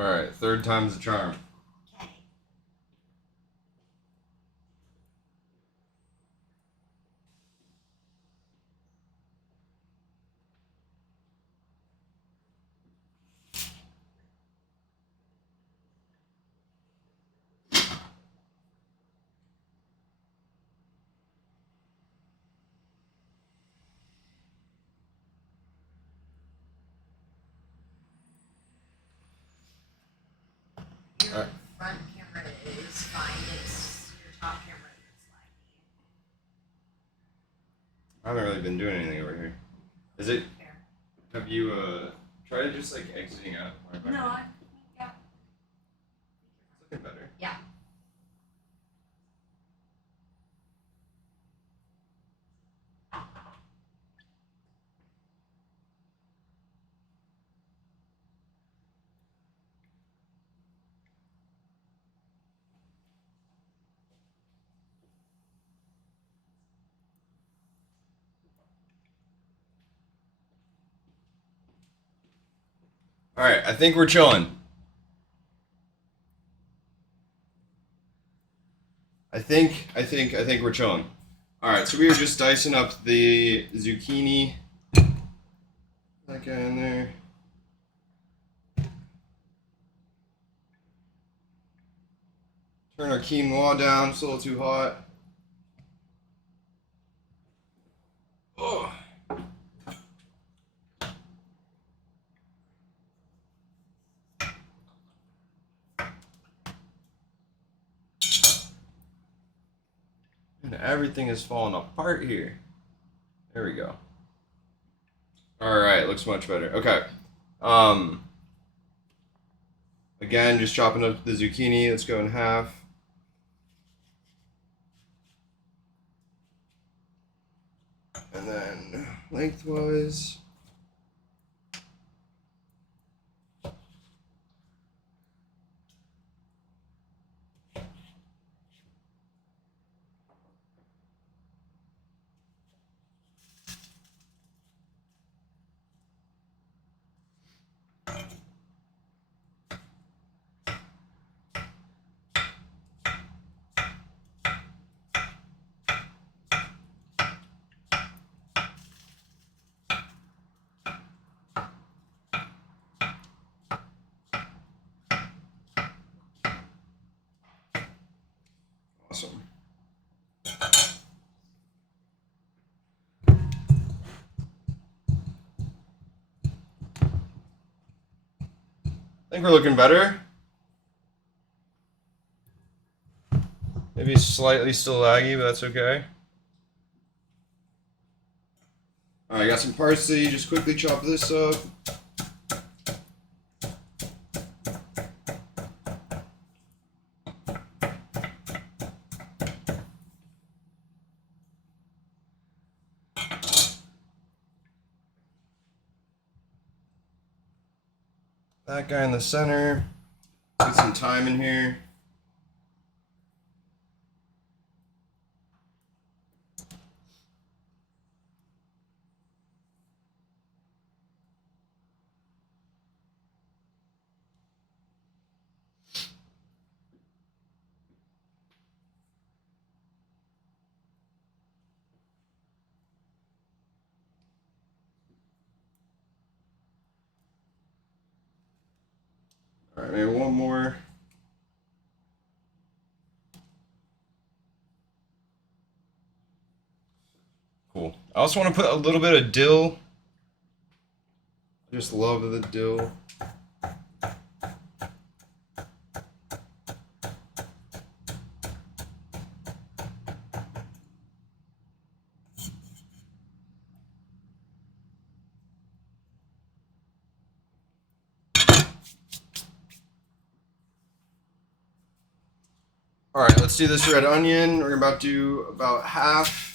All right, third time's the charm. Okay. Your All right. front camera is fine. It's your top camera that's laggy. I haven't really been doing anything over here. Is it? Fair. Have you tried just like exiting out? No, yeah. It's looking better. Yeah. All right, I think we're chilling. I think we're chilling. All right, so we were just dicing up the zucchini. That guy in there. Turn our quinoa down. It's a little too hot. Oh. And everything is falling apart here. There we go. All right, looks much better. Okay. Um. Again, just chopping up the zucchini. Let's go in half. And then lengthwise. Awesome. I think we're looking better. Maybe slightly still laggy, but that's okay. All right, I got some parsley. Just quickly chop this up. That guy in the center. Get some thyme in here. All right, maybe one more. Cool. I also want to put a little bit of dill. I just love the dill. All right, let's do this red onion. We're about to do about half.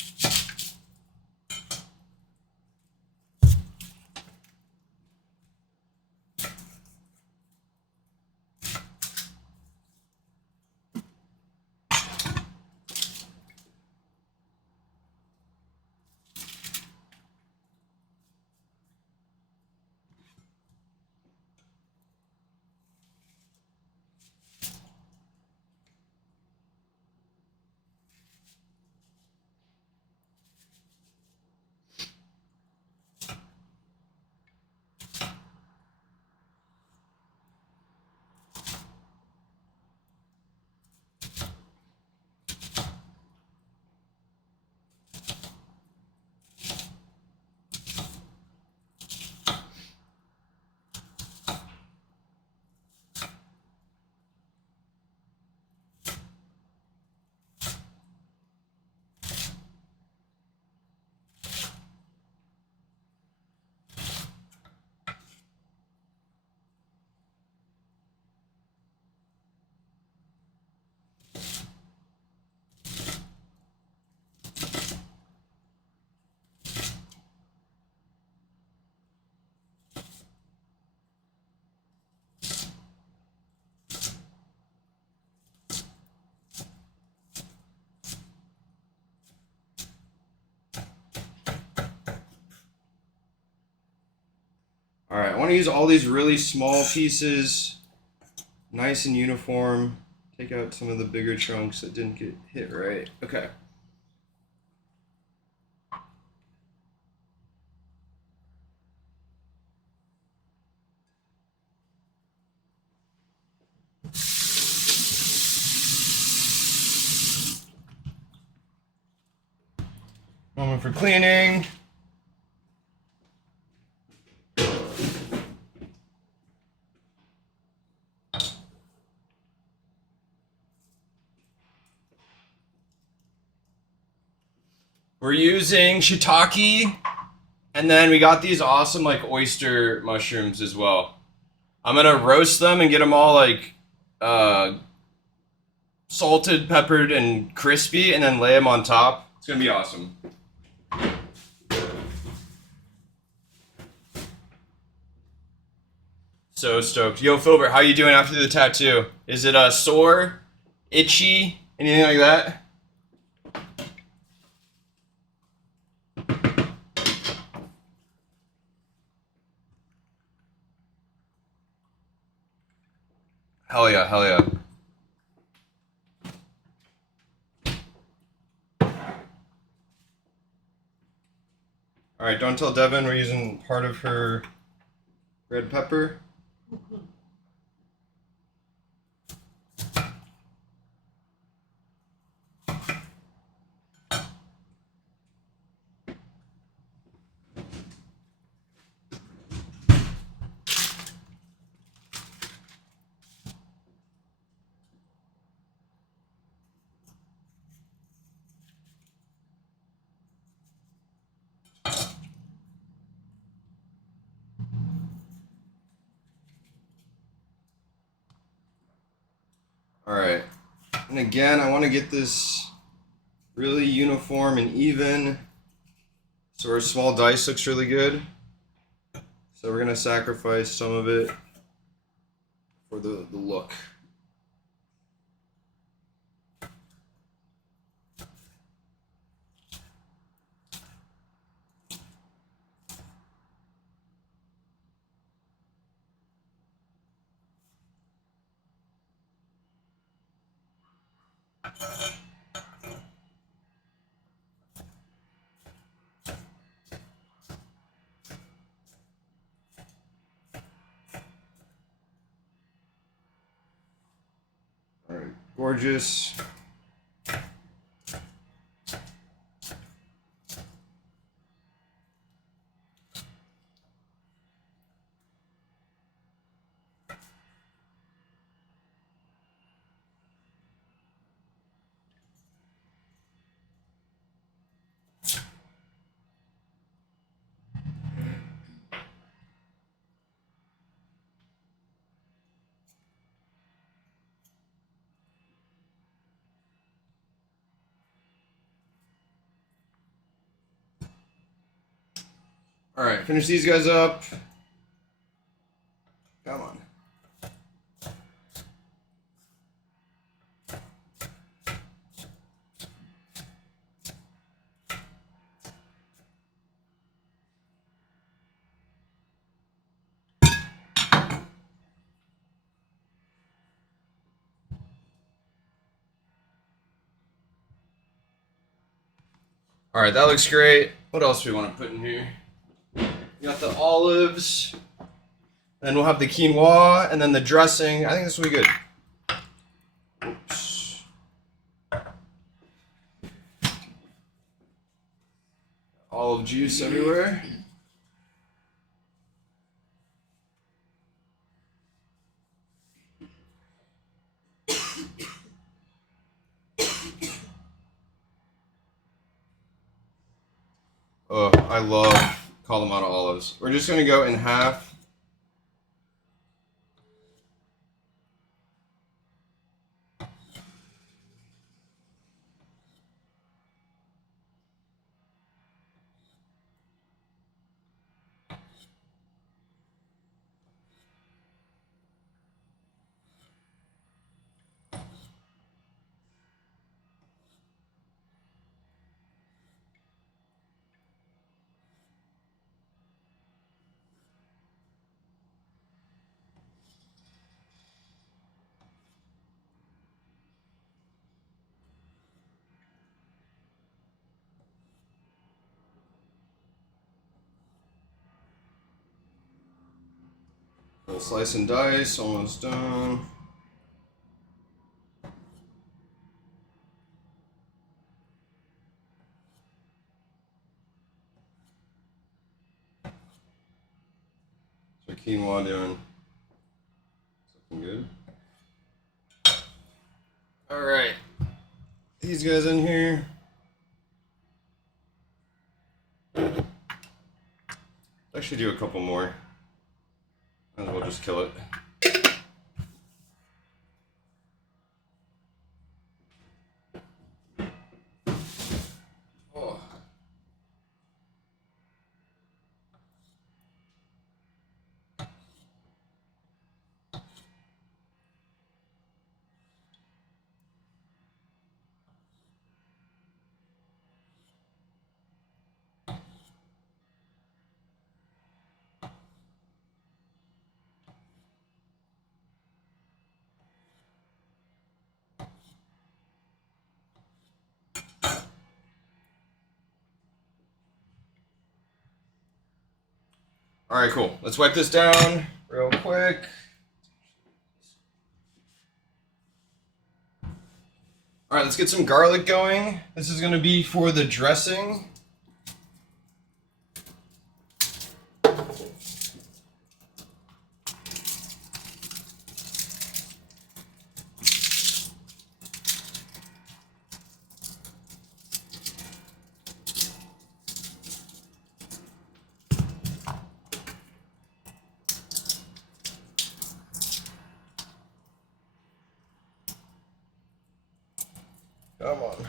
All right, I want to use all these really small pieces, nice and uniform. Take out some of the bigger chunks that didn't get hit right. Okay. Moment for cleaning. We're using shiitake, and then we got these awesome like oyster mushrooms as well. I'm gonna roast them and get them all like salted, peppered, and crispy, and then lay them on top. It's gonna be awesome. So stoked. Yo, Filbert, how you doing after the tattoo? Is it sore, itchy, anything like that? Hell yeah, hell yeah. All right, don't tell Devin we're using part of her red pepper. All right, and again, I want to get this really uniform and even, so our small dice looks really good. So we're gonna sacrifice some of it for the look. All right, gorgeous. All right, finish these guys up. Come on. All right, that looks great. What else do we want to put in here? We got the olives. Then we'll have the quinoa and then the dressing. I think this will be good. Oops. Olive juice everywhere. Oh, I love Kalamata olives. We're just gonna go in half. We'll slice and dice, almost done. What's our quinoa doing? Something good. All right, these guys in here. Actually, do a couple more. Might as well just kill it. Oh. All right, cool. Let's wipe this down real quick. All right, let's get some garlic going. This is gonna be for the dressing. Come on.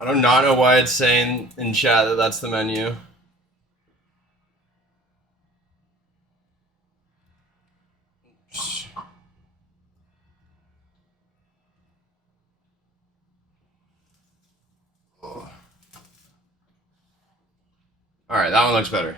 I do not know why it's saying in chat that that's the menu. All right, that one looks better.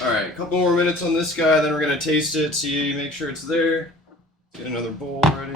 All right, a couple more minutes on this guy, then we're gonna taste it, see, make sure it's there. Get another bowl ready.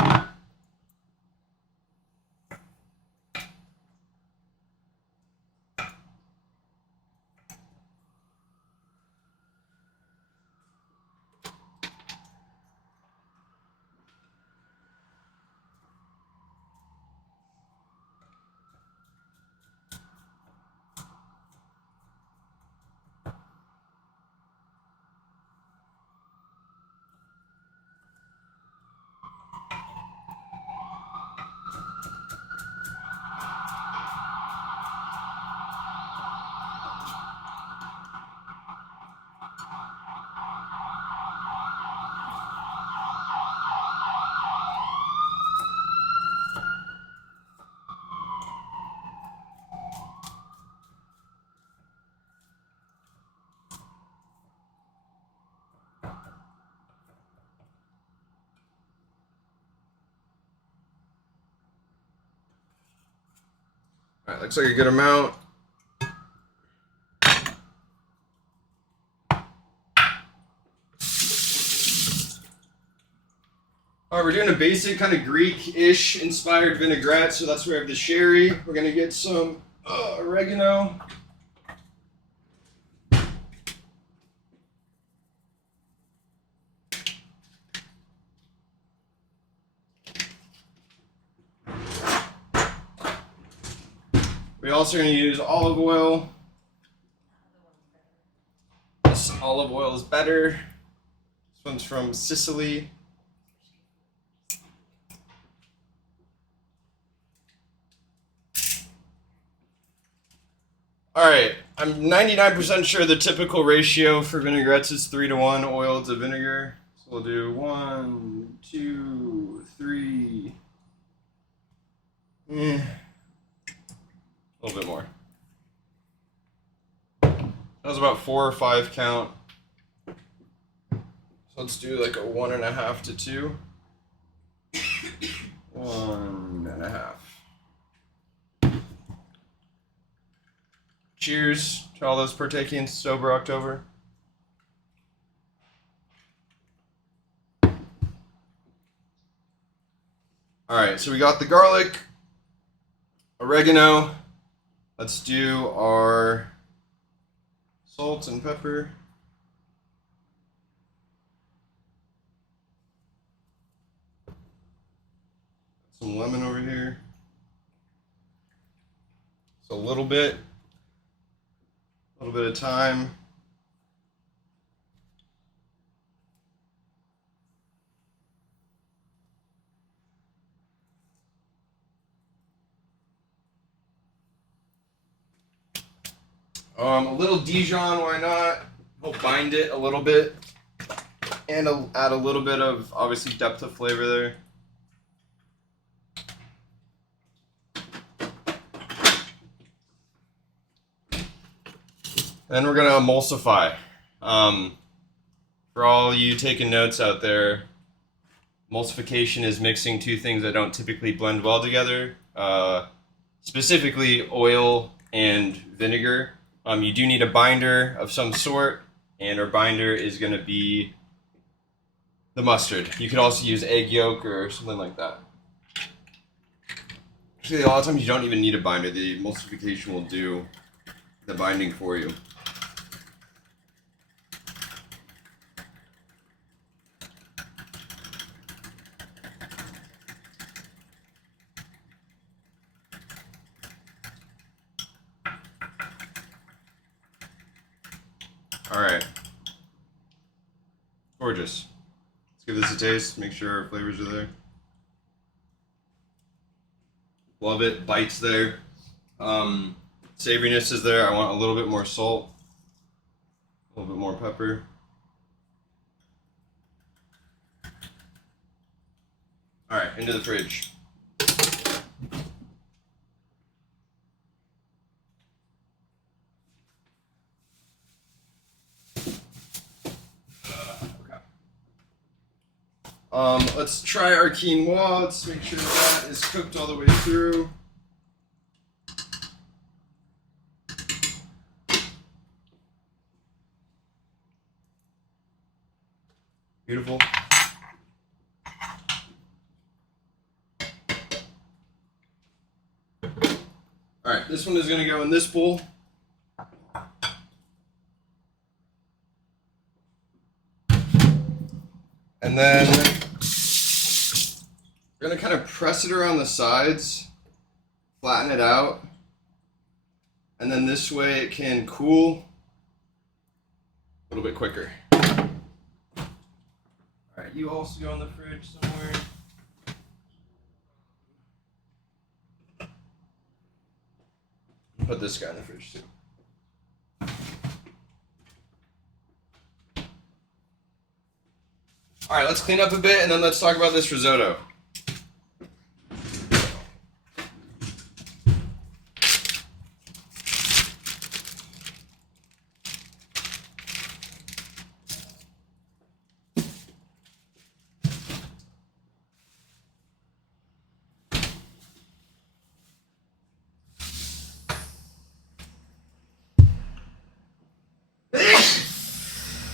All right, looks like a good amount. All right, we're doing a basic kind of Greek-ish inspired vinaigrette, so that's where I have the sherry. We're gonna get some oregano. We also are gonna use olive oil. This olive oil is better. This one's from Sicily. All right, I'm 99% sure the typical ratio for vinaigrettes is 3-to-1 oil to vinegar. So we'll do 1, 2, 3. A little bit more. about 4 or 5 count. So let's do like a 1.5 to 2. 1.5. Cheers to all those partaking sober October. All right, so we got the garlic, oregano. Let's do our salt and pepper. Some lemon over here. So a little bit of thyme. A little Dijon, why not? Help bind it a little bit. And add a little bit of, obviously, depth of flavor there. Then we're going to emulsify. For all you taking notes out there, emulsification is mixing two things that don't typically blend well together, specifically oil and vinegar. You do need a binder of some sort, and our binder is going to be the mustard. You could also use egg yolk or something like that. Actually, a lot of times you don't even need a binder. The emulsification will do the binding for you. All right. Gorgeous. Let's give this a taste, make sure our flavors are there. Love it, bites there. Savoriness is there. I want a little bit more salt, a little bit more pepper. All right, into the fridge. Let's try our quinoa. Let's make sure that is cooked all the way through. Beautiful. All right, this one is going to go in this bowl. And then we're going to kind of press it around the sides, flatten it out, and then this way it can cool a little bit quicker. All right, you also go in the fridge somewhere. Put this guy in the fridge too. All right, let's clean up a bit and then let's talk about this risotto.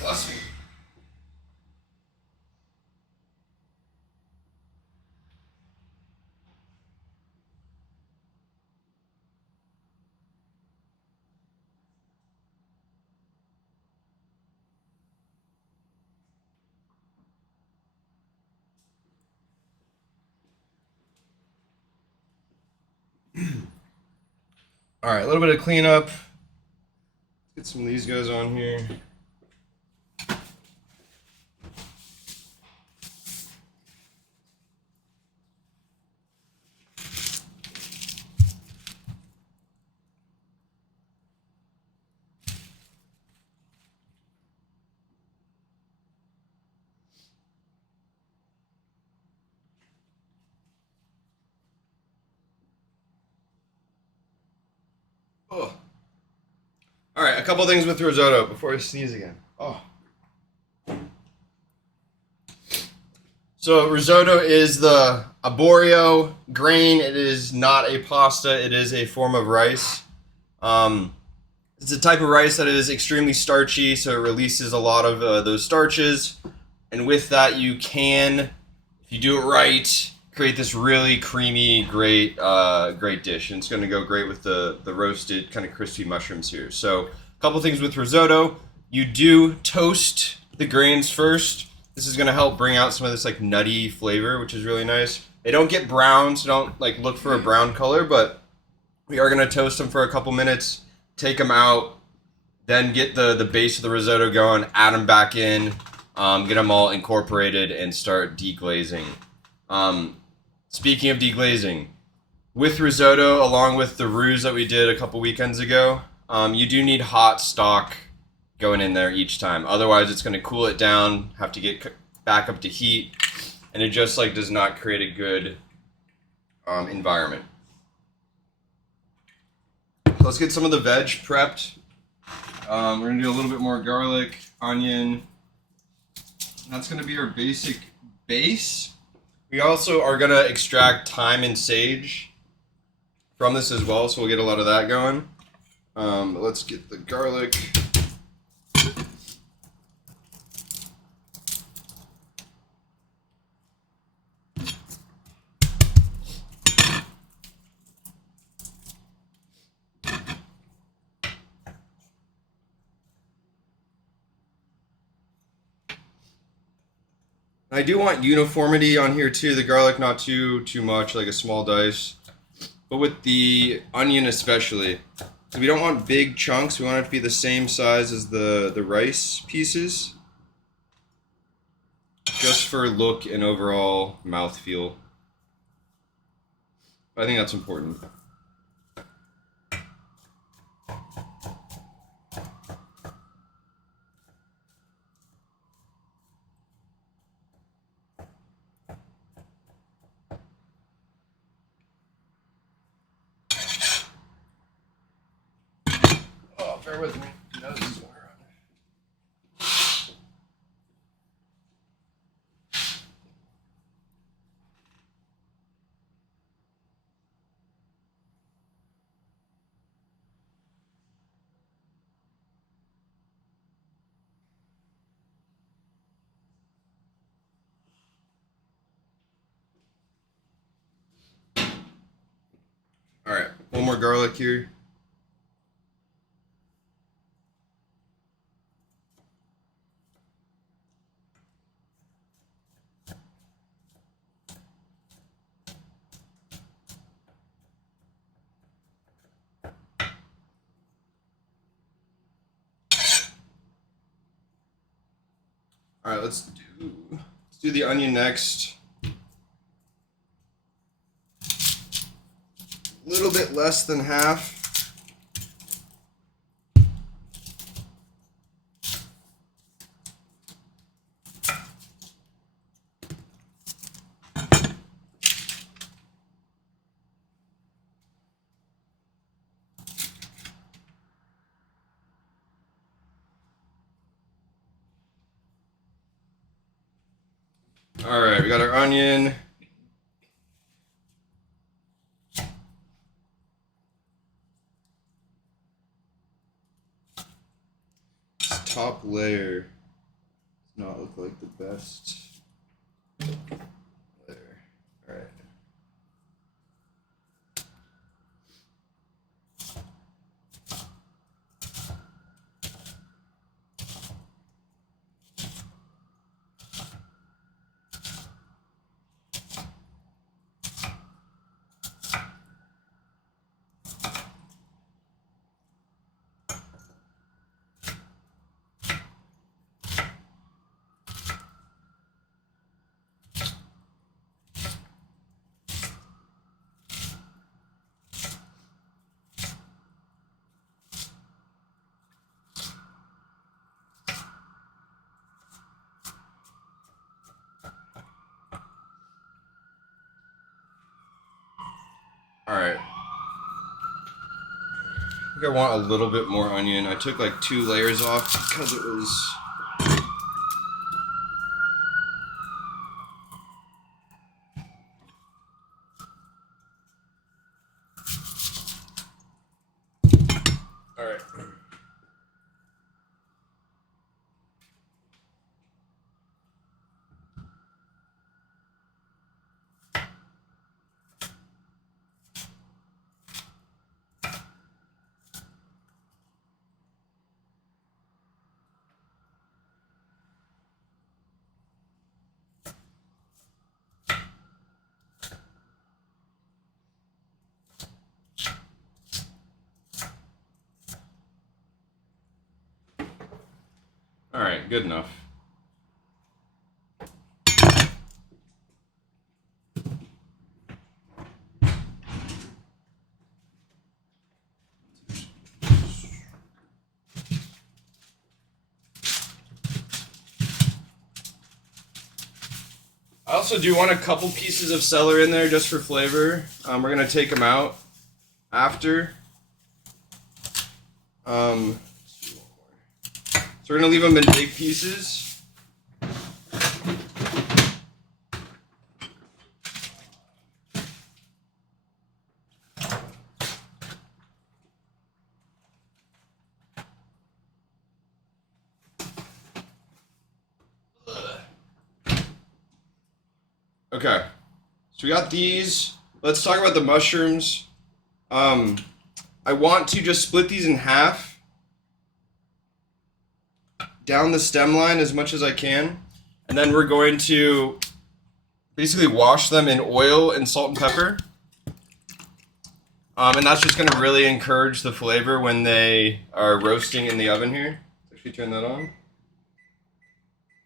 Bless me. All right, a little bit of cleanup. Get some of these guys on here. Oh. All right, a couple things with risotto before I sneeze again. Oh. So risotto is the arborio grain. It is not a pasta. It is a form of rice. It's a type of rice that is extremely starchy, so it releases a lot of those starches. And with that, you can, if you do it right, create this really creamy, great dish. And it's going to go great with the roasted, kind of crispy mushrooms here. So a couple things with risotto. You do toast the grains first. This is going to help bring out some of this like nutty flavor, which is really nice. They don't get brown, so don't like look for a brown color, but we are going to toast them for a couple minutes, take them out, then get the base of the risotto going, add them back in, get them all incorporated, and start deglazing. Speaking of deglazing, with risotto, along with the roux that we did a couple weekends ago, you do need hot stock going in there each time. Otherwise, it's going to cool it down, have to get back up to heat, and it just like does not create a good environment. Let's get some of the veg prepped. We're going to do a little bit more garlic, onion. That's going to be our basic base. We also are going to extract thyme and sage from this as well, so we'll get a lot of that going. But let's get the garlic. I do want uniformity on here too. The garlic, not too much, like a small dice. But with the onion especially, so we don't want big chunks. We want it to be the same size as the rice pieces, just for look and overall mouthfeel. I think that's important. Oh, bear with me. Nose is going around. All right, one more garlic here. All right, let's do the onion next. A little bit less than half. All right, we got our onion. This top layer does not look like the best layer. All right. think I want a little bit more onion. I took like 2 layers off because it was. All right. All right, good enough. I also do want a couple pieces of celery in there just for flavor. We're gonna take them out after. So we're gonna leave them in big pieces. Okay, so we got these. Let's talk about the mushrooms. I want to just split these in half down the stem line as much as I can, and then we're going to basically wash them in oil and salt and pepper. And that's just going to really encourage the flavor when they are roasting in the oven here. Let's actually turn that on.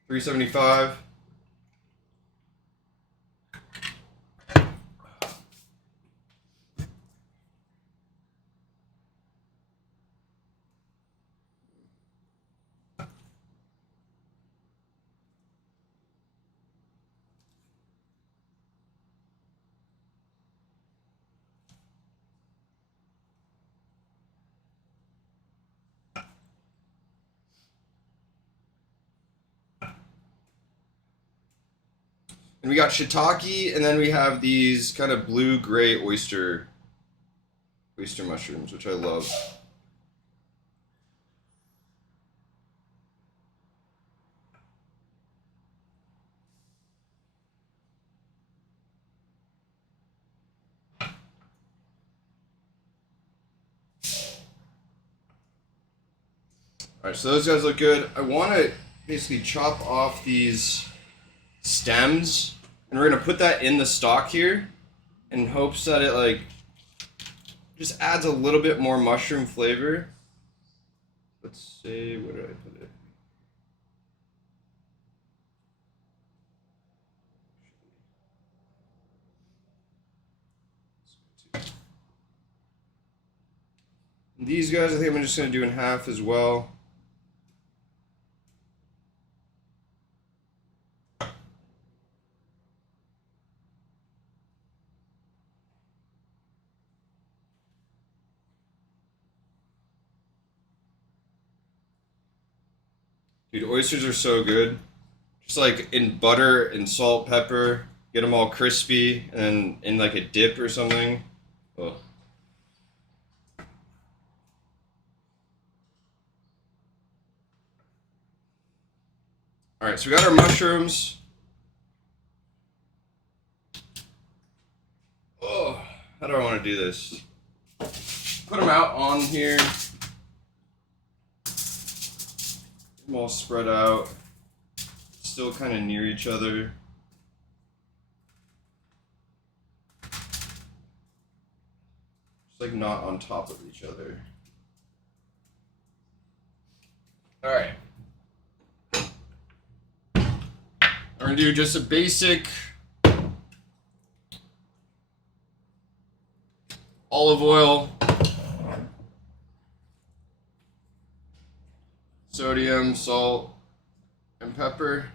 375. And we got shiitake, and then we have these kind of blue-gray oyster mushrooms, which I love. All right, so those guys look good. I want to basically chop off these stems, and we're gonna put that in the stock here in hopes that it like just adds a little bit more mushroom flavor. Let's see, where did I put it? And these guys, I think I'm just gonna do in half as well. Dude, oysters are so good. Just like in butter and salt, pepper, get them all crispy, and then in like a dip or something. Oh. All right, so we got our mushrooms. Oh, how do I want to do this? Put them out on here. Get them all spread out. Still kind of near each other. Just like not on top of each other. All right. We're gonna do just a basic olive oil, sodium, salt, and pepper.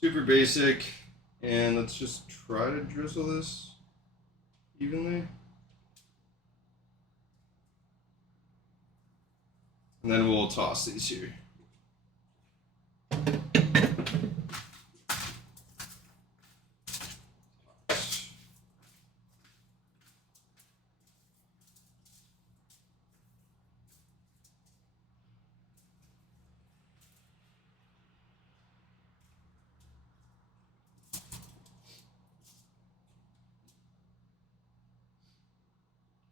Super basic. And let's just try to drizzle this evenly. And then we'll toss these here.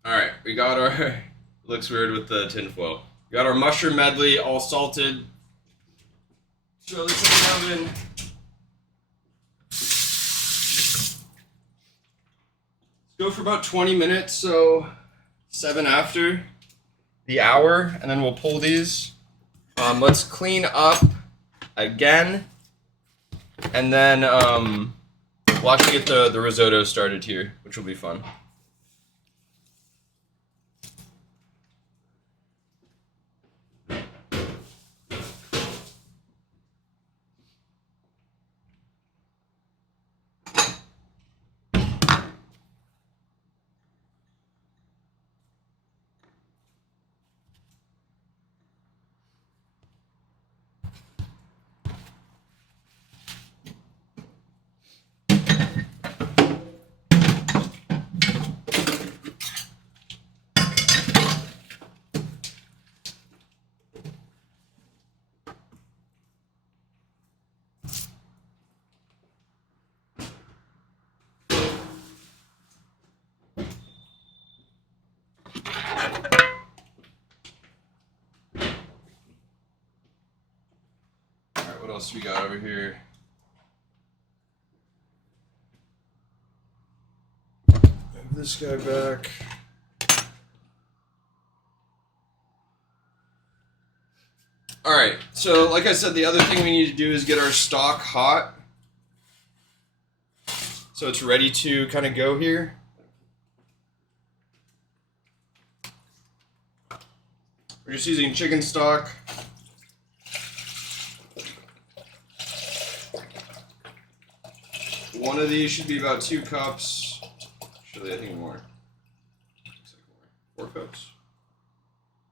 Alright, we got our... looks weird with the tinfoil. We got our mushroom medley all salted. Throw this in the oven. Let's go for about 20 minutes, so 7 after the hour, and then we'll pull these. Let's clean up again, and then we'll actually get the risotto started here, which will be fun. What else we got over here? Move this guy back. Alright, so like I said, the other thing we need to do is get our stock hot. So it's ready to kind of go here. We're just using chicken stock. One of these should be about 2 cups. Actually, I think more. 4 cups.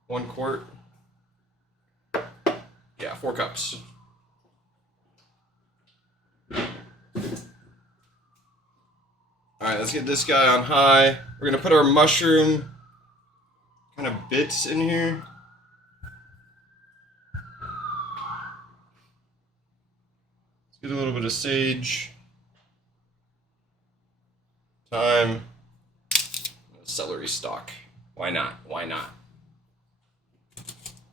1 quart. Yeah, 4 cups. Alright, let's get this guy on high. We're going to put our mushroom kind of bits in here. Let's get a little bit of sage. Thyme. Celery stalk. Why not? Why not?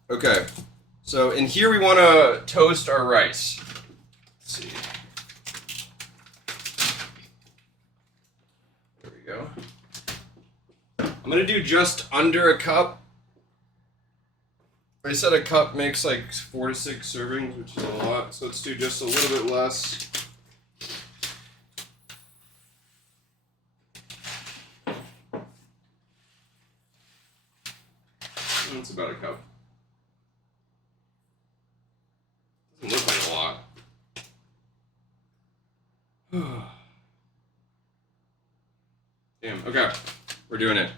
Okay. So in here we want to toast our rice. Let's see. There we go. I'm going to do just under a cup. I said a cup makes like 4 to 6 servings, which is a lot. So let's do just a little bit less. It's about a cup. Doesn't look like a lot. Damn, okay. We're doing it.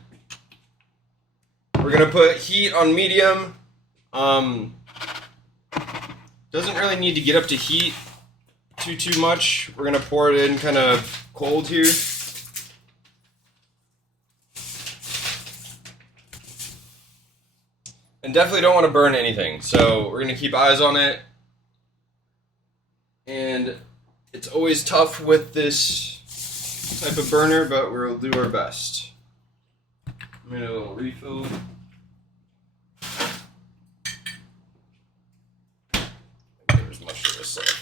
We're gonna put heat on medium. Doesn't really need to get up to heat too much. We're gonna pour it in kind of cold here. And definitely don't want to burn anything, so we're going to keep eyes on it. And it's always tough with this type of burner, but we'll do our best. I'm going to do a little refill. There's much of this left.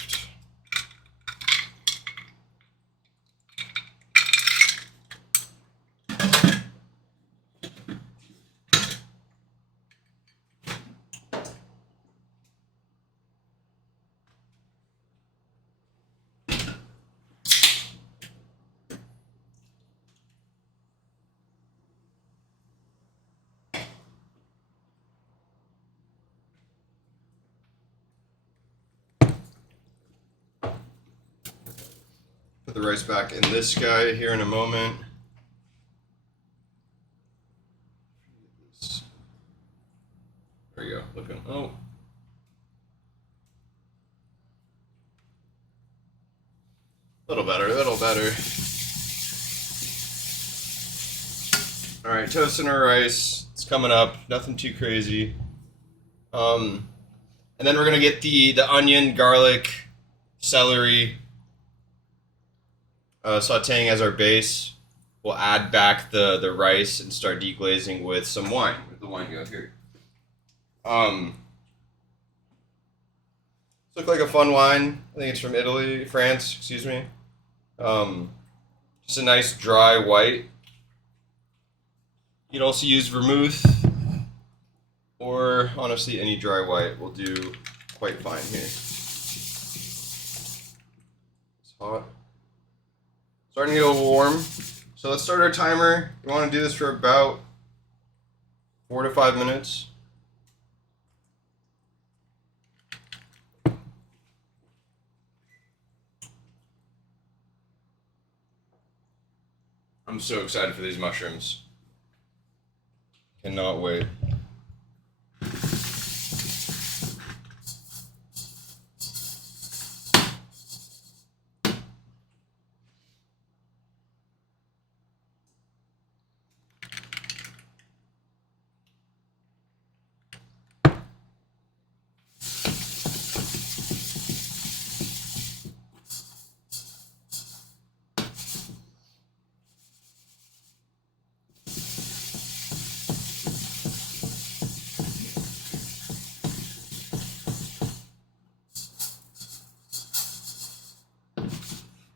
Put the rice back in this guy here in a moment. There you go. Looking. Oh. A little better, a little better. All right, toasting our rice. It's coming up. Nothing too crazy. And then we're gonna get the onion, garlic, celery, sautéing as our base. We'll add back the rice and start deglazing with some wine. Where'd the wine go? Here. Look like a fun wine. I think it's from Italy, France. Excuse me. Just a nice dry white. You'd also use vermouth, or honestly any dry white will do quite fine here. It's hot. Starting to get a little warm. So let's start our timer. We want to do this for about 4 to 5 minutes. I'm so excited for these mushrooms. Cannot wait.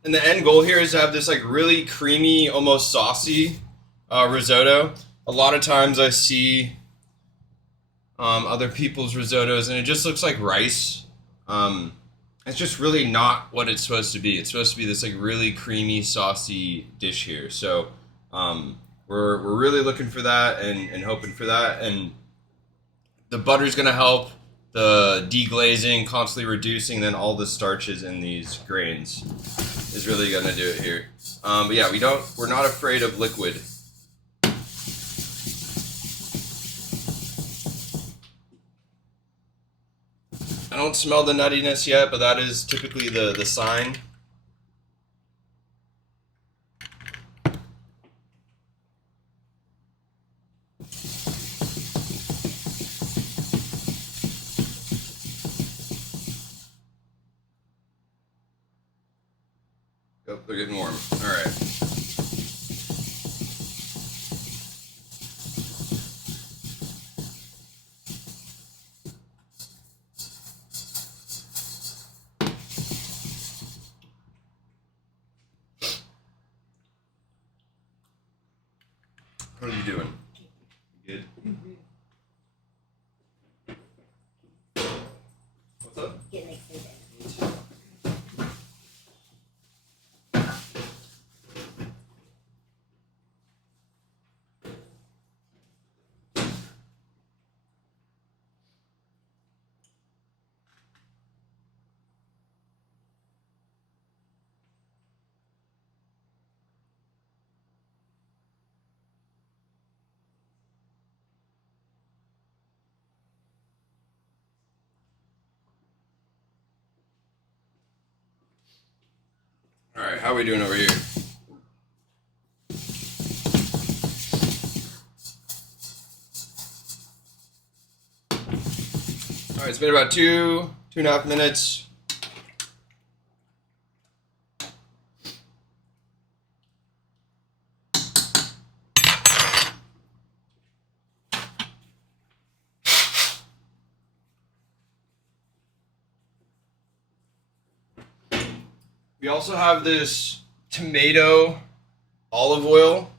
And the end goal here is to have this like really creamy, almost saucy risotto. A lot of times I see other people's risottos and it just looks like rice. It's just really not what it's supposed to be. It's supposed to be this like really creamy, saucy dish here. So we're really looking for that and hoping for that. And the butter's gonna help. The deglazing, constantly reducing, then all the starches in these grains is really gonna do it here. But yeah, we're not afraid of liquid. I don't smell the nuttiness yet, but that is typically the sign. Oh, they're getting warm. All right. What are you doing? Good? What's up? Getting excited. All right, how are we doing over here? All right, it's been about 2.5 minutes. We also have this tomato olive oil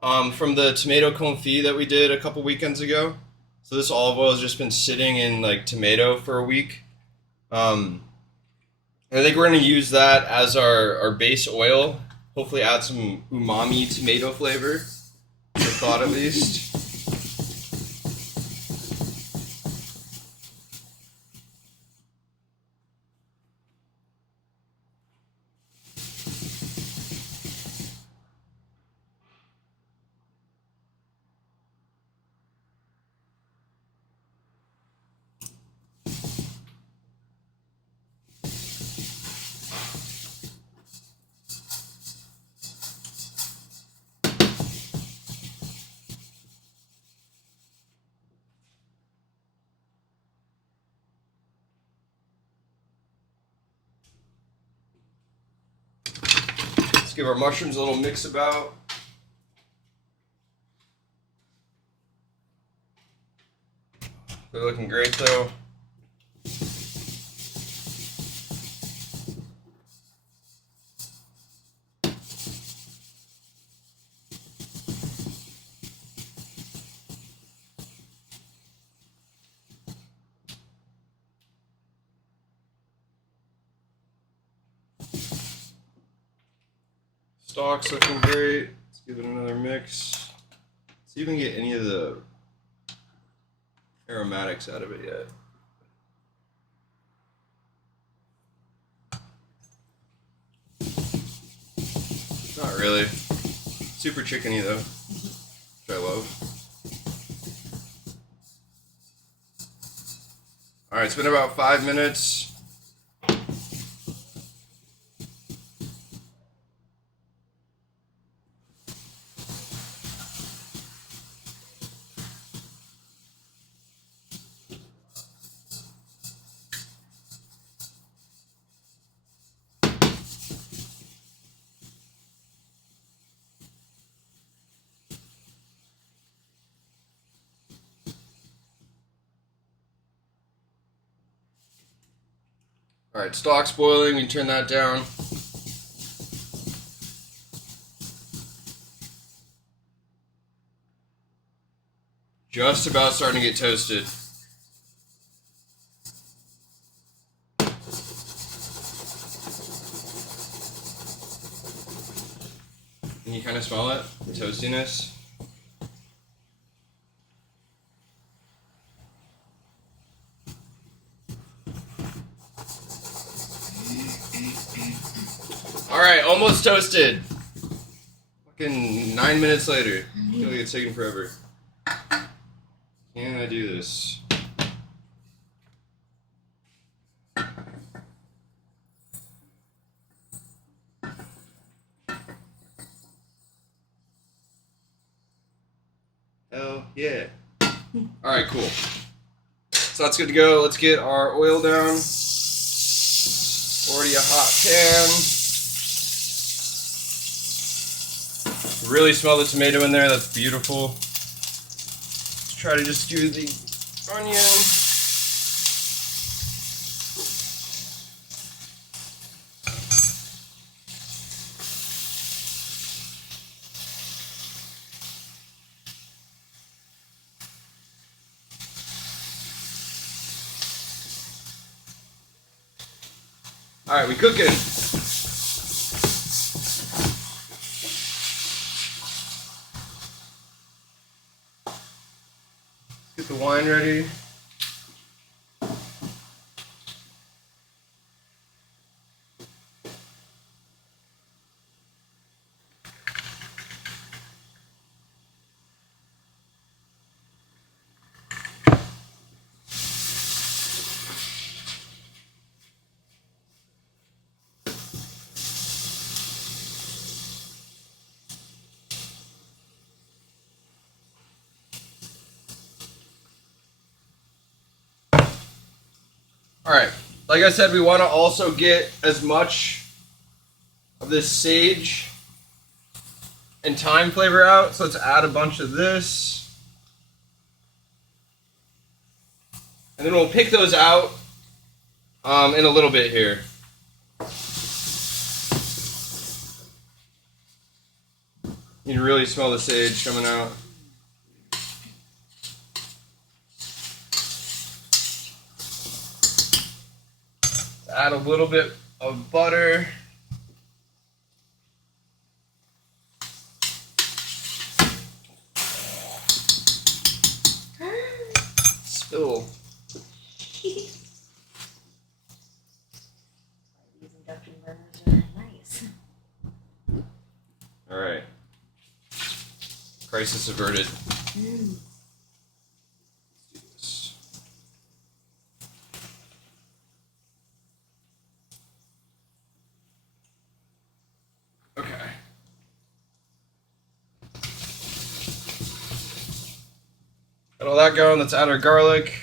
from the tomato confit that we did a couple weekends ago. So this olive oil has just been sitting in like tomato for a week. I think we're going to use that as our base oil. Hopefully add some umami tomato flavor. The thought at least. give our mushrooms a little mix about. They're looking great though. Stock's looking great. Let's give it another mix. See if we can get any of the aromatics out of it yet. Not really. Super chickeny though, which I love. Alright, it's been about 5 minutes. Alright, stock's boiling, we can turn that down. Just about starting to get toasted. Can you kind of smell it? The toastiness? Alright, almost toasted. Fucking 9 minutes later. I feel like it's taking forever. Can I do this? Hell yeah. Alright, cool. So that's good to go. Let's get our oil down. Already a hot pan. Really smell the tomato in there. That's beautiful. Let's try to just do the onion. All right, we cooking. Get the wine ready. All right, like I said, we want to also get as much of this sage and thyme flavor out. So let's add a bunch of this. And then we'll pick those out in a little bit here. You can really smell the sage coming out. Add a little bit of butter. Spill. These induction burners are nice. All right. Crisis averted. Okay. Got all that going. Let's add our garlic.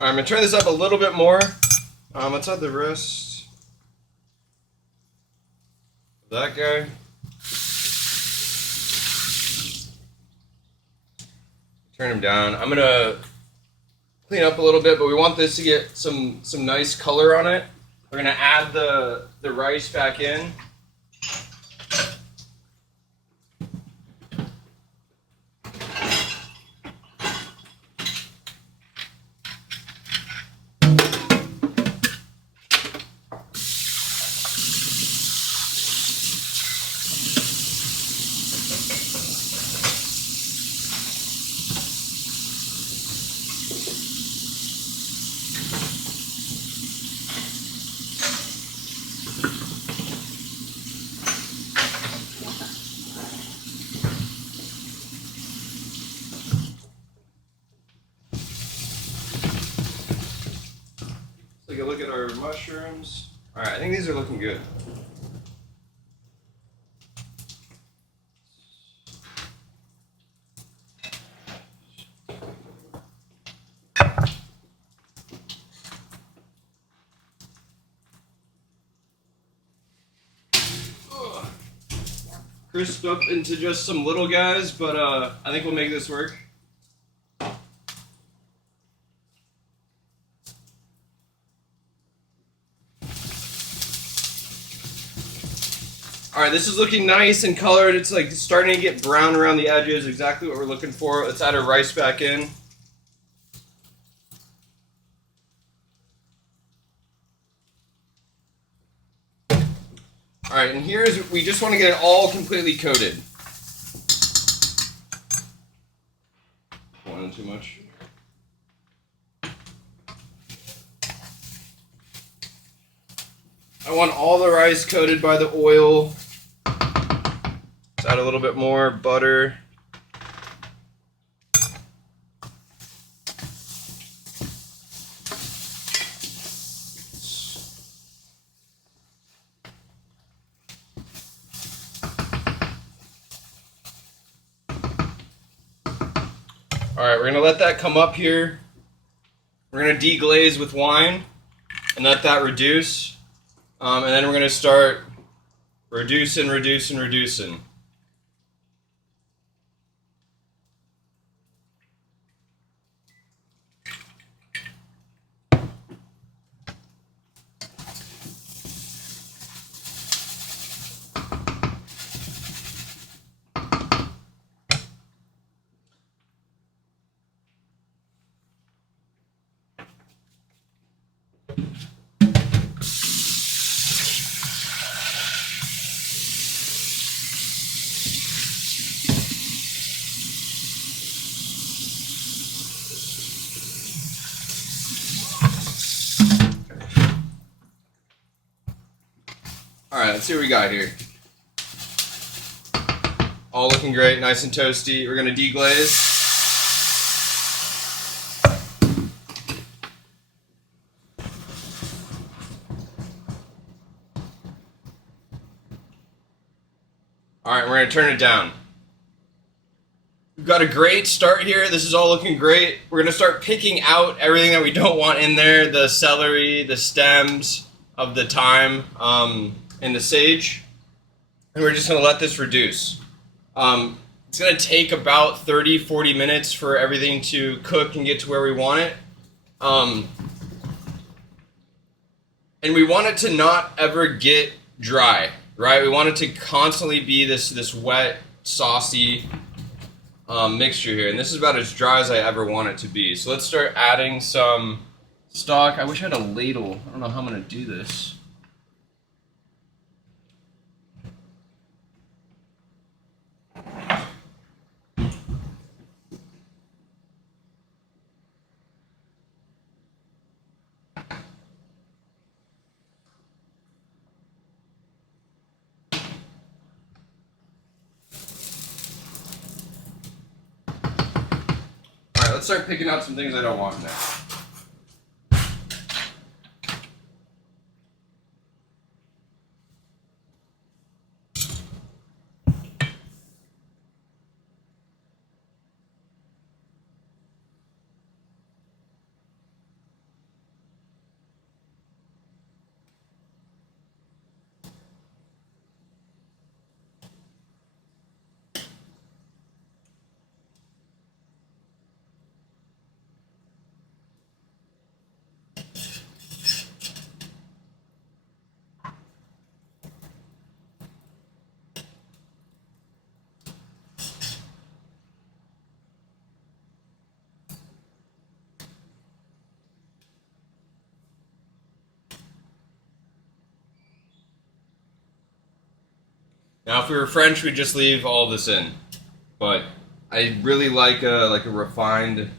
All right, I'm gonna turn this up a little bit more. Let's add the rest of that guy. Turn him down. I'm gonna clean up a little bit, but we want this to get some nice color on it. We're gonna add the rice back in. Take a look at our mushrooms. All right, I think these are looking good. Crisp up into just some little guys, but I think we'll make this work. All right, this is looking nice and colored. It's like starting to get brown around the edges, exactly what we're looking for. Let's add our rice back in. All right, and here's, we just want to get it all completely coated. One too much. I want all the rice coated by the oil. Let's add a little bit more butter. All right, we're gonna let that come up here. We're gonna deglaze with wine and let that reduce. And then we're gonna start reducing. All right, let's see what we got here. All looking great, nice and toasty. We're gonna deglaze. All right, we're gonna turn it down. We've got a great start here. This is all looking great. We're gonna start picking out everything that we don't want in there, the celery, the stems of the thyme, and the sage. And we're just gonna let this reduce. It's gonna take about 30-40 minutes for everything to cook and get to where we want it. And we want it to not ever get dry, right? We want it to constantly be this wet, saucy mixture here. And this is about as dry as I ever want it to be. So let's start adding some stock. I wish I had a ladle. I don't know how I'm gonna do this. All right, let's start picking out some things I don't want now. Now, if we were French, we'd just leave all this in. But I really like a refined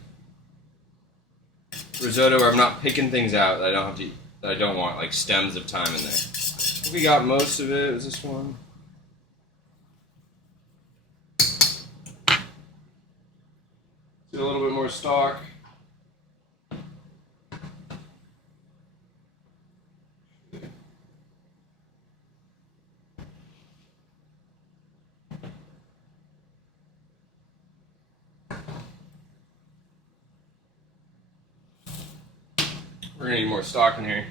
risotto where I'm not picking things out that I don't have to, that I don't want, like stems of thyme in there. I think we got most of it. Was this one? Do a little bit more stock. We're gonna need more stock in here.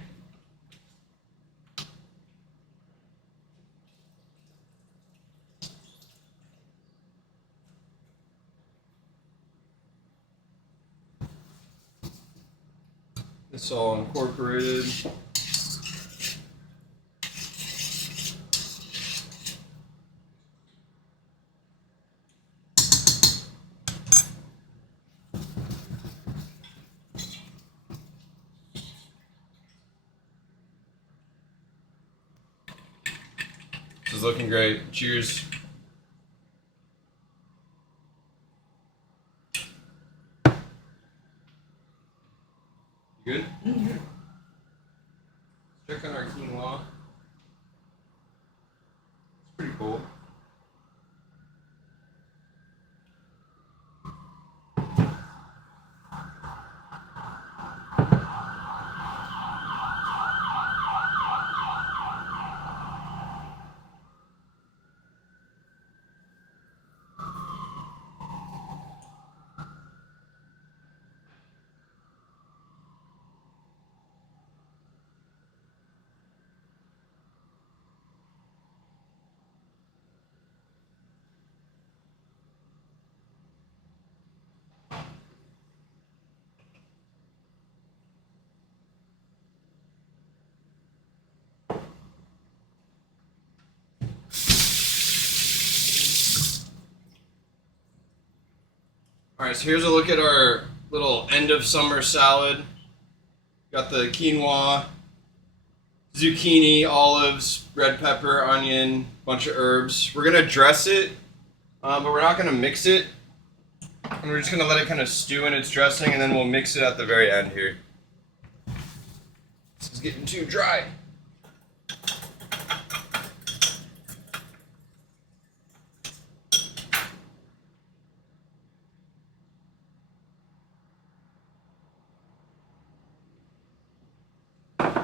It's all incorporated. This is looking great. Cheers. You good? Mm-hmm. Check on our quinoa. It's pretty cool. Alright, so here's a look at our little end of summer salad. Got the quinoa, zucchini, olives, red pepper, onion, bunch of herbs. We're gonna dress it, but we're not gonna mix it. And we're just gonna let it kind of stew in its dressing, and then we'll mix it at the very end here. This is getting too dry.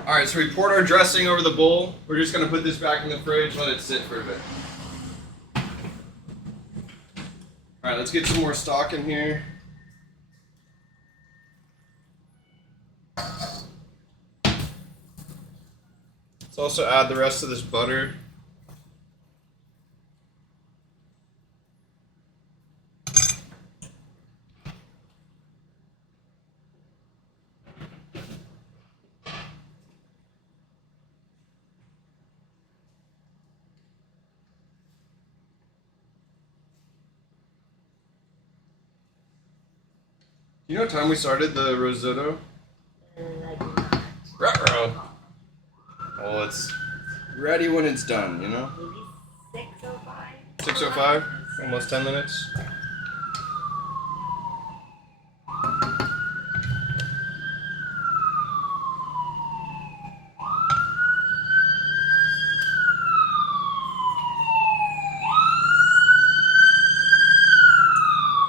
Alright, so we poured our dressing over the bowl. We're just gonna put this back in the fridge, let it sit for a bit. Alright, let's get some more stock in here. Let's also add the rest of this butter. You know what time we started the risotto? I do not. Ruh-roh. Well, it's ready when it's done, you know? Maybe 6:05. 6:05, almost 10 minutes.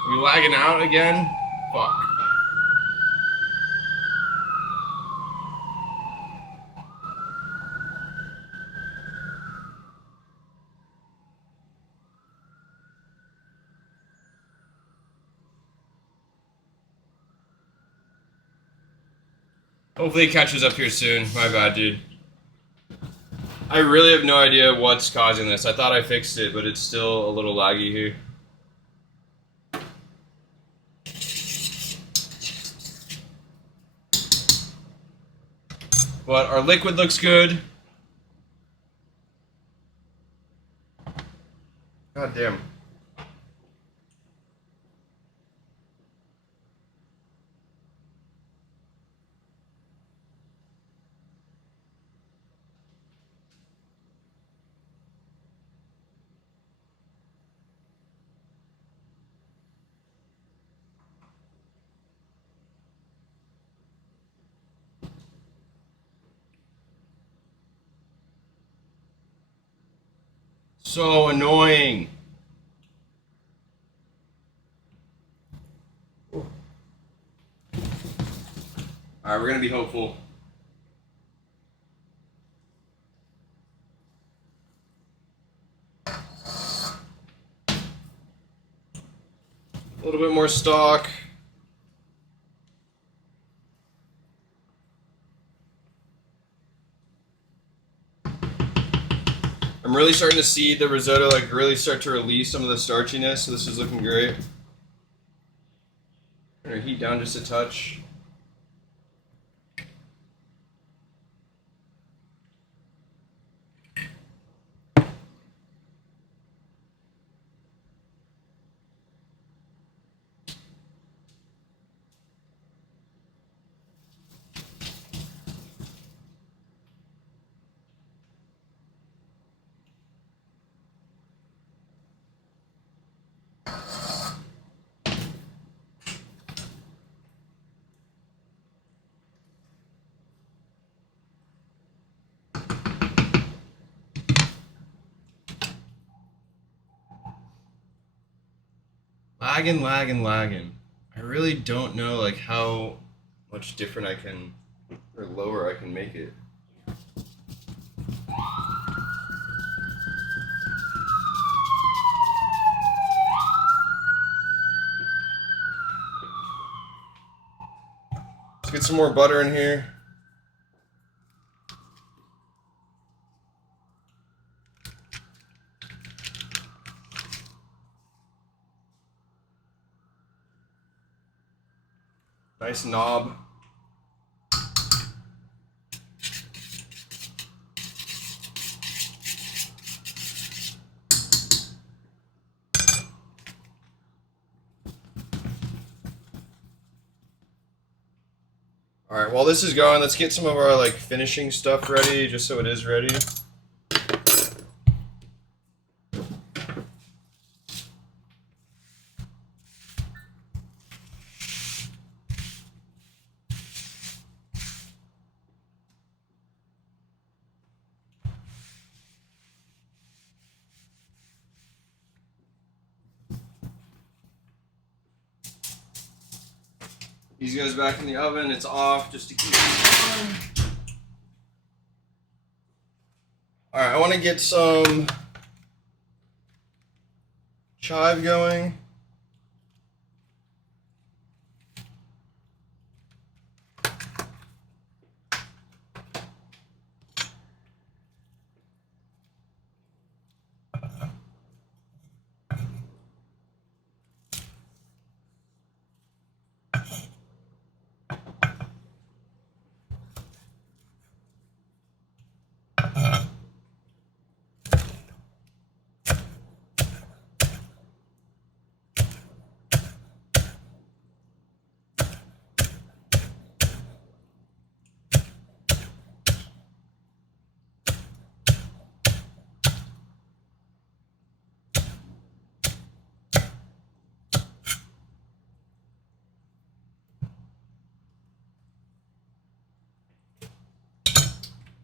Are we lagging out again? Fuck. Hopefully it catches up here soon. My bad, dude. I really have no idea what's causing this. I thought I fixed it, but it's still a little laggy here. But our liquid looks good. God damn. So annoying. Alright, we're gonna be hopeful. A little bit more stock. I'm really starting to see the risotto like really start to release some of the starchiness, so this is looking great. I'm gonna heat down just a touch. Lagging. I really don't know like how much different I can or lower I can make it. Let's get some more butter in here. Nice knob. All right, while this is going, let's get some of our like finishing stuff ready, just so it is ready. These guys back in the oven, it's off just to keep it warm. All right, I want to get some chive going.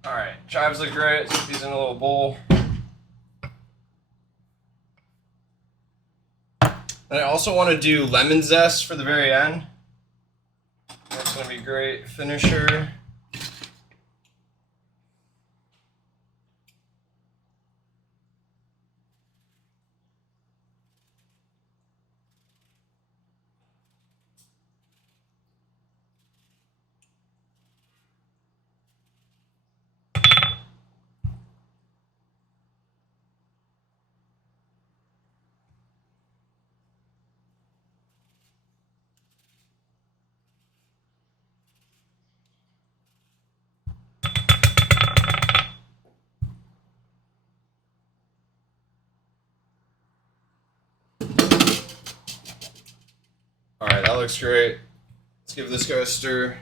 All right, chives look great. Let's put these in a little bowl. And I also want to do lemon zest for the very end. That's going to be a great finisher. All right, that looks great. Let's give this guy a stir.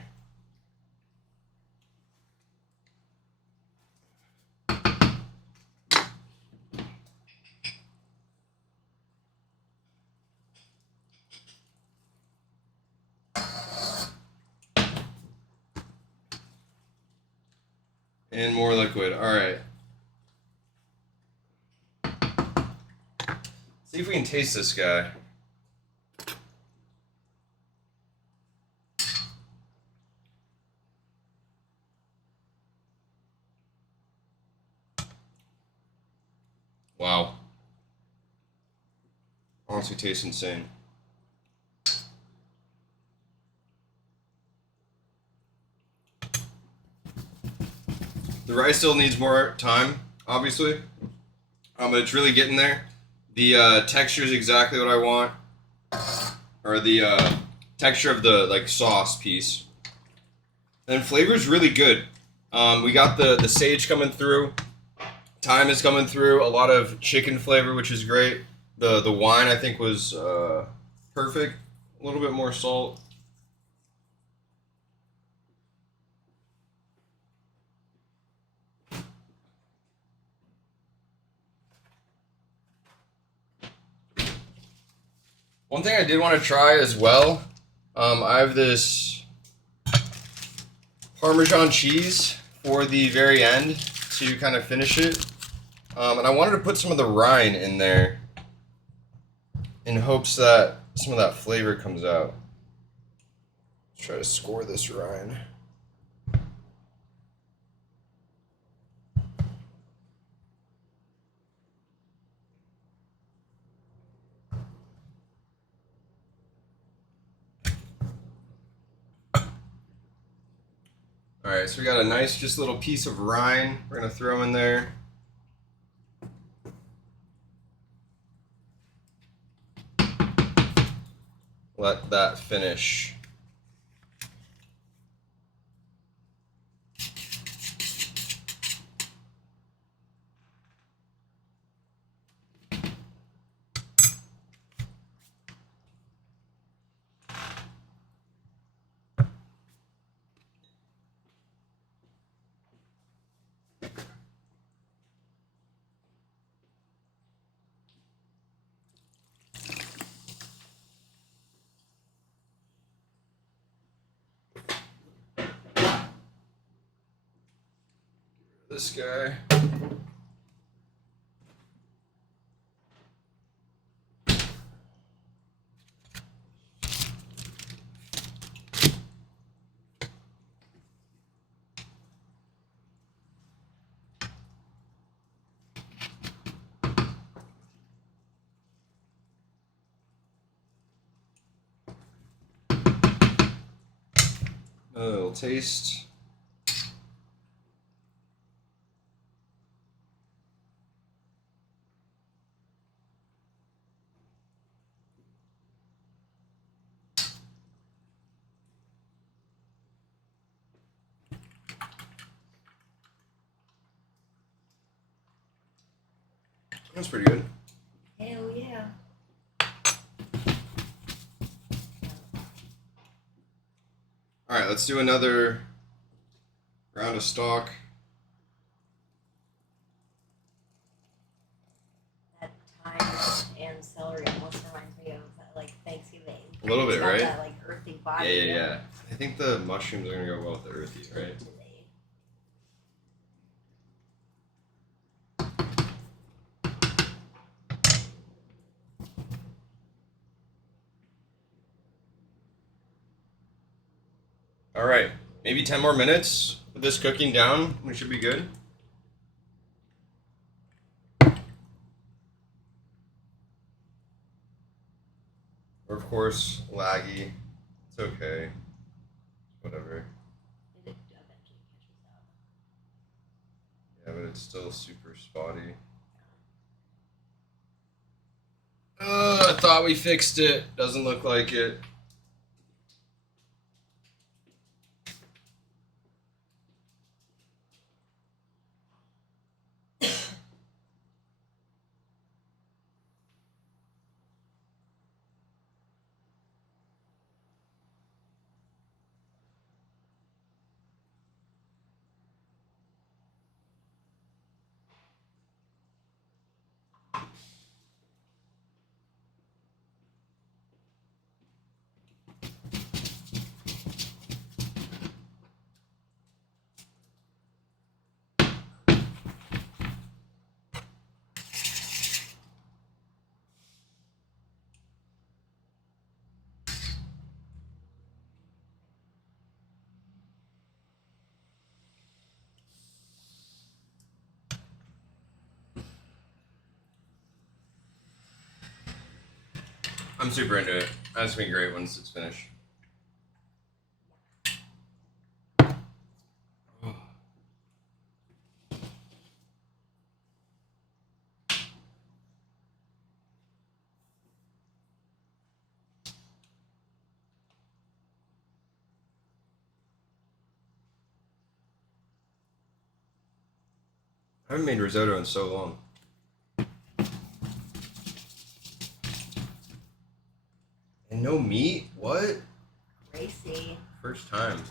And more liquid. All right. See if we can taste this guy. Wow. Honestly tastes insane. The rice still needs more time, obviously, but it's really getting there. The texture is exactly what I want, or the texture of the like sauce piece. And flavor is really good. We got the sage coming through, thyme is coming through, a lot of chicken flavor, which is great. The wine I think was perfect. A little bit more salt. One thing I did want to try as well, I have this Parmesan cheese for the very end to kind of finish it. And I wanted to put some of the rind in there in hopes that some of that flavor comes out. Let's try to score this rind. Alright, so we got a nice just little piece of rind we're going to throw in there. Let that finish. This guy. A little taste. That's pretty good. Hell yeah. Alright, let's do another round of stock. That thyme and celery almost reminds me of like Thanksgiving. A little bit, It's got right? that like earthy body. Yeah. I think the mushrooms are going to go well with the earthy, right? Alright, maybe 10 more minutes with this cooking down. We should be good. Or, of course, laggy. It's okay. Whatever. It eventually catches up. Yeah, but it's still super spotty. I thought we fixed it. Doesn't look like it. I'm super into it. That's gonna be great once it's finished. I haven't made risotto in so long. And no meat? What? Crazy. First time.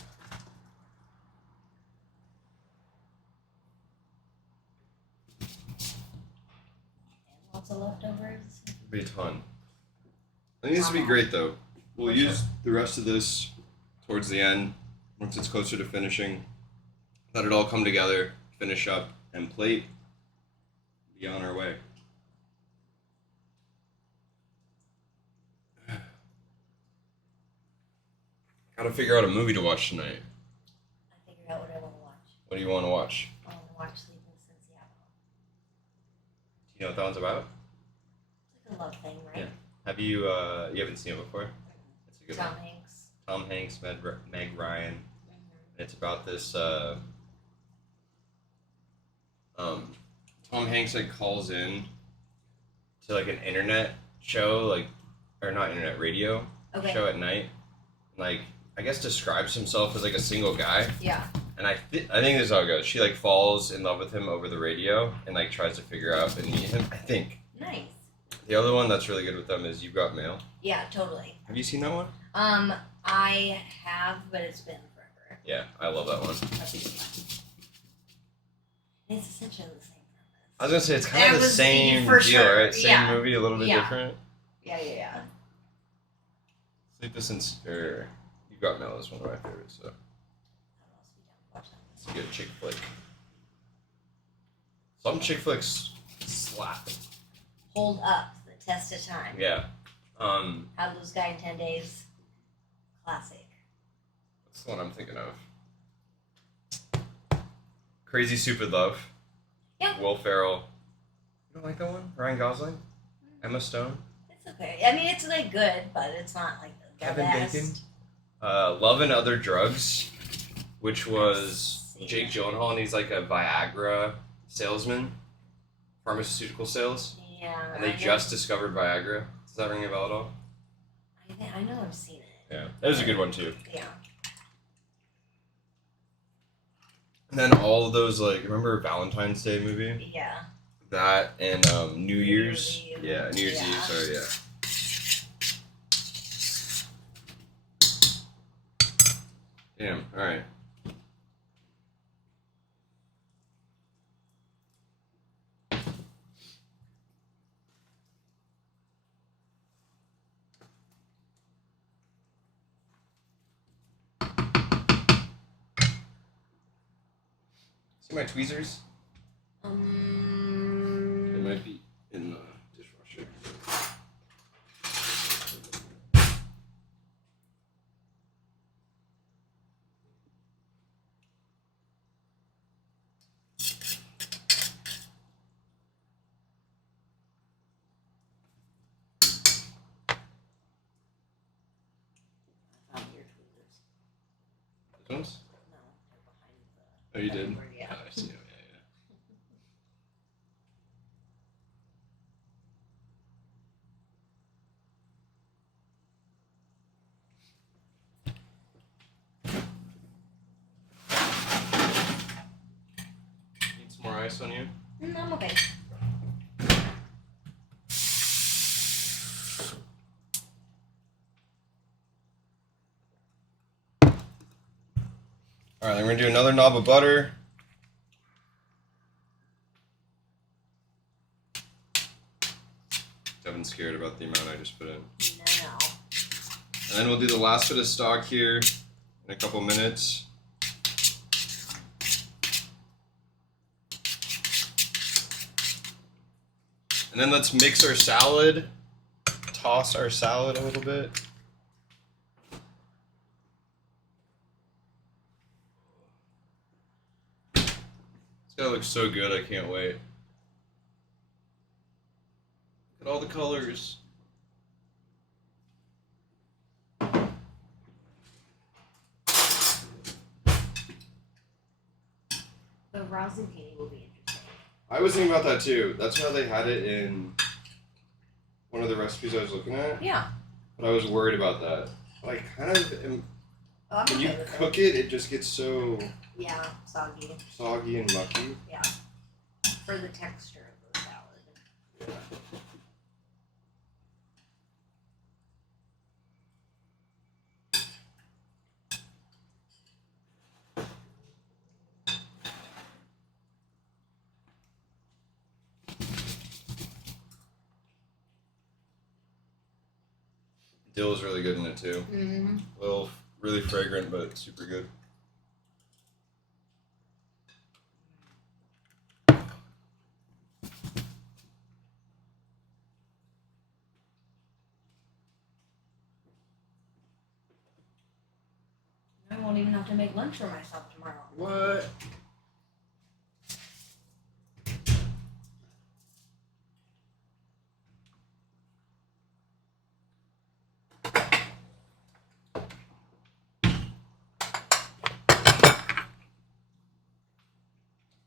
And lots of leftovers. Be a ton. I think this would be great though. We'll use the rest of this towards the end, once it's closer to finishing. Let it all come together, finish up, and plate. Be on our way. Gotta figure out a movie to watch tonight. I figured out what I want to watch. What do you want to watch? I want to watch Sleepless in Seattle. Do you know what that one's about? It's like a love thing, right? Yeah. Have you you haven't seen it before? It's a good Tom one. Hanks. Tom Hanks, Meg Ryan. It's about this Tom Hanks like calls in to like an internet show, like, or not internet, radio show at night. Like, I guess describes himself as like a single guy. Yeah. And I think this is how it goes. She like falls in love with him over the radio and like tries to figure out and meet him. I think. Nice. The other one that's really good with them is You've Got Mail. Yeah, totally. Have you seen that one? I have, but it's been forever. Yeah, I love that one. That's a good one. It's essentially the same premise. I was gonna say it's kind of the same deal, sure. right? Same movie, a little bit different. Yeah. Sleepless in or You've Got Mail is one of my favorites. So Watch that. it's a good chick flick. Some chick flicks slap. Hold up the test of time. Yeah. How to Lose a Guy in 10 Days. Classic. That's the one I'm thinking of. Crazy Stupid Love. Yep. Will Ferrell. You don't like that one? Ryan Gosling? Emma Stone? It's okay. I mean, it's like good, but it's not like the Kevin best. Bacon? Love and Other Drugs, which was Jake Gyllenhaal, and he's like a Viagra salesman. Pharmaceutical sales. Yeah. And they just discovered Viagra. Does that ring a bell at all? I know I've seen it. Yeah. That was a good one, too. Yeah. And then all of those, like, remember Valentine's Day movie? Yeah. That and New Year's. Eve. Yeah, New Year's Yeah. Eve, sorry, yeah. Damn, alright. See my tweezers? It might be in the dishwasher. I found your tweezers. Those ones? No, they're behind the. Oh, you did? cupboard, yeah. Oh, I see. Yeah. Need some more ice on you? I'm okay. Alright, then we're gonna do another knob of butter. I've been scared about the amount I just put in. No. And then we'll do the last bit of stock here in a couple minutes. And then let's mix our salad, toss our salad a little bit. It's gonna look so good, I can't wait. Look at all the colors. overall zucchini will be interesting. I was thinking about that too. That's how they had it in one of the recipes I was looking at. Yeah. But I was worried about that. But I kind of am. Oh, I'm When okay you with cook it just gets so Yeah, soggy. soggy and mucky. Yeah. For the texture of the salad. Yeah. Dill is really good in it too. Mm-hmm. A little, really fragrant, but super good. I won't even have to make lunch for myself tomorrow. What?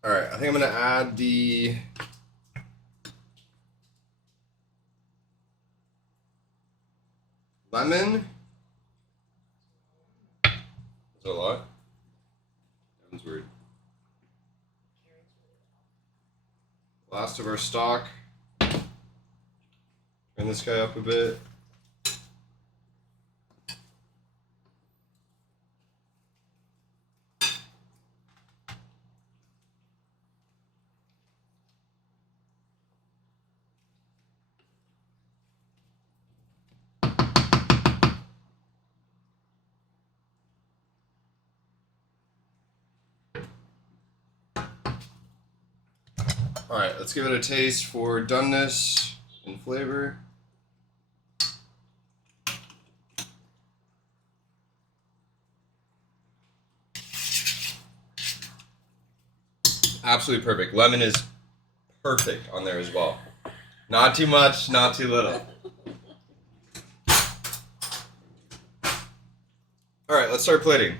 All right, I think I'm gonna add the lemon. Is that a lot? That was weird. Last of our stock. Bring this guy up a bit. All right, let's give it a taste for doneness and flavor. Absolutely perfect. Lemon is perfect on there as well. Not too much, not too little. All right, let's start plating.